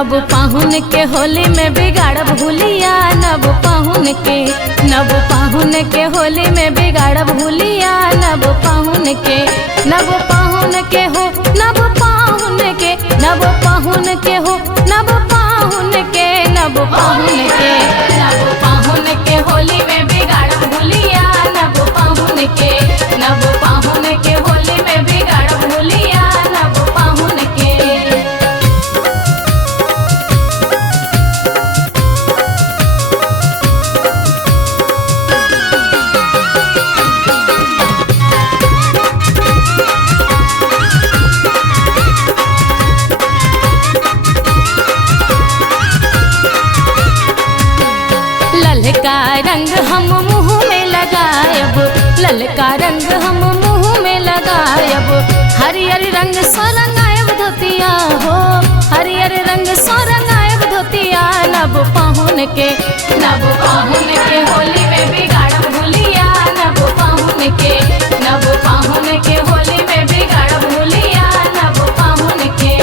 नब पाहुन के होली में बिगाड़ भूलिया, नब पाहुन के होली में बिगाड़ भूलिया, नब पाहुन के हो, नब पाहुन के हो, नब पाहुन के हो, नब पाहुन के होली में बिगाड़ भूलिया, नब पाहुन के होली में बिगाड़ भूलिया, नब पाहुन के। ललका रंग हम मुँह में लगायब, ललका रंग हम मुँह में लगायब, हरियर रंग सो रंगायब धोतिया हो, हरियर रंग सो रंगायब धोतिया, नब पाहुन के होली में बिगाड़ भूलिया, नब पाहुन के होली में बिगाड़ भूलिया, नब पाहुन के।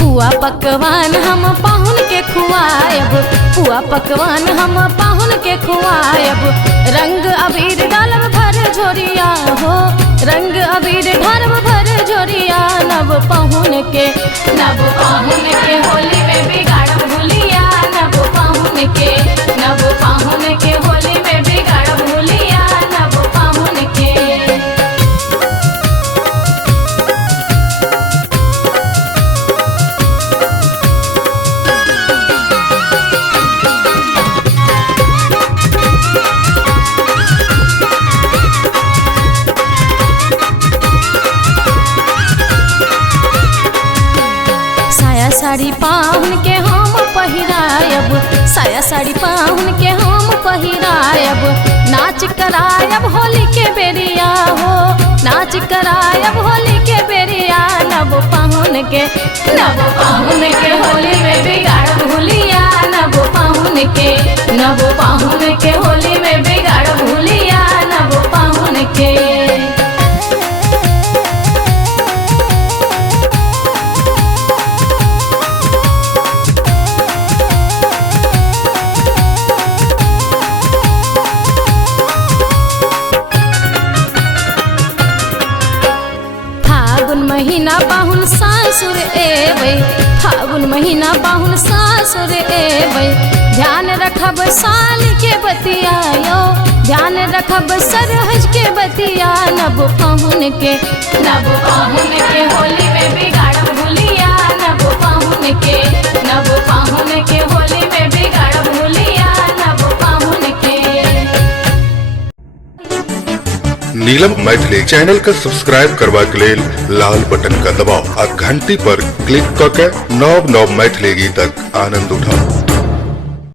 पुआ पकवान हम पाहुन के खुआयब, पुआ पकवान हम पाहुन के खुआयब, रंग अबीर डालब भर झोरिया हो, रंग अबीर ढारब भर झोरिया, नब पाहुन के होली में बिगाड़ भूलिया, नब पाहुन के होली में बिगाड़ भूलिया, नब पाहुन के। साड़ी पाहुन के हम पहिरायब, साया साड़ी पाहुन के हम पहिरायब, नाच करायब होली के बेरिया हो, नाच करायब होली के बेरिया, नब पाहुन के होली में बिगाड़ भूलिया, नब पाहुन के होली में बिगाड़ भूलिया, नब पाहुन के। फागुन महीना पाहुन सासुर एबै, फागुन महीना पाहुन सासुर एबै, ध्यान रखब साल के बतिया यो, ध्यान रखब सरहज के बतिया, नब पाहुन के होली में बिगाड़ भूलिया, नब पाहुन के होली में बिगाड़ भूलिया, नब पाहुन के। नीलम मैथिली चैनल का सब्सक्राइब करवा के लेल लाल बटन का दबाव आ घंटी पर क्लिक करके नव मैथिली गीतक आनंद उठाओ।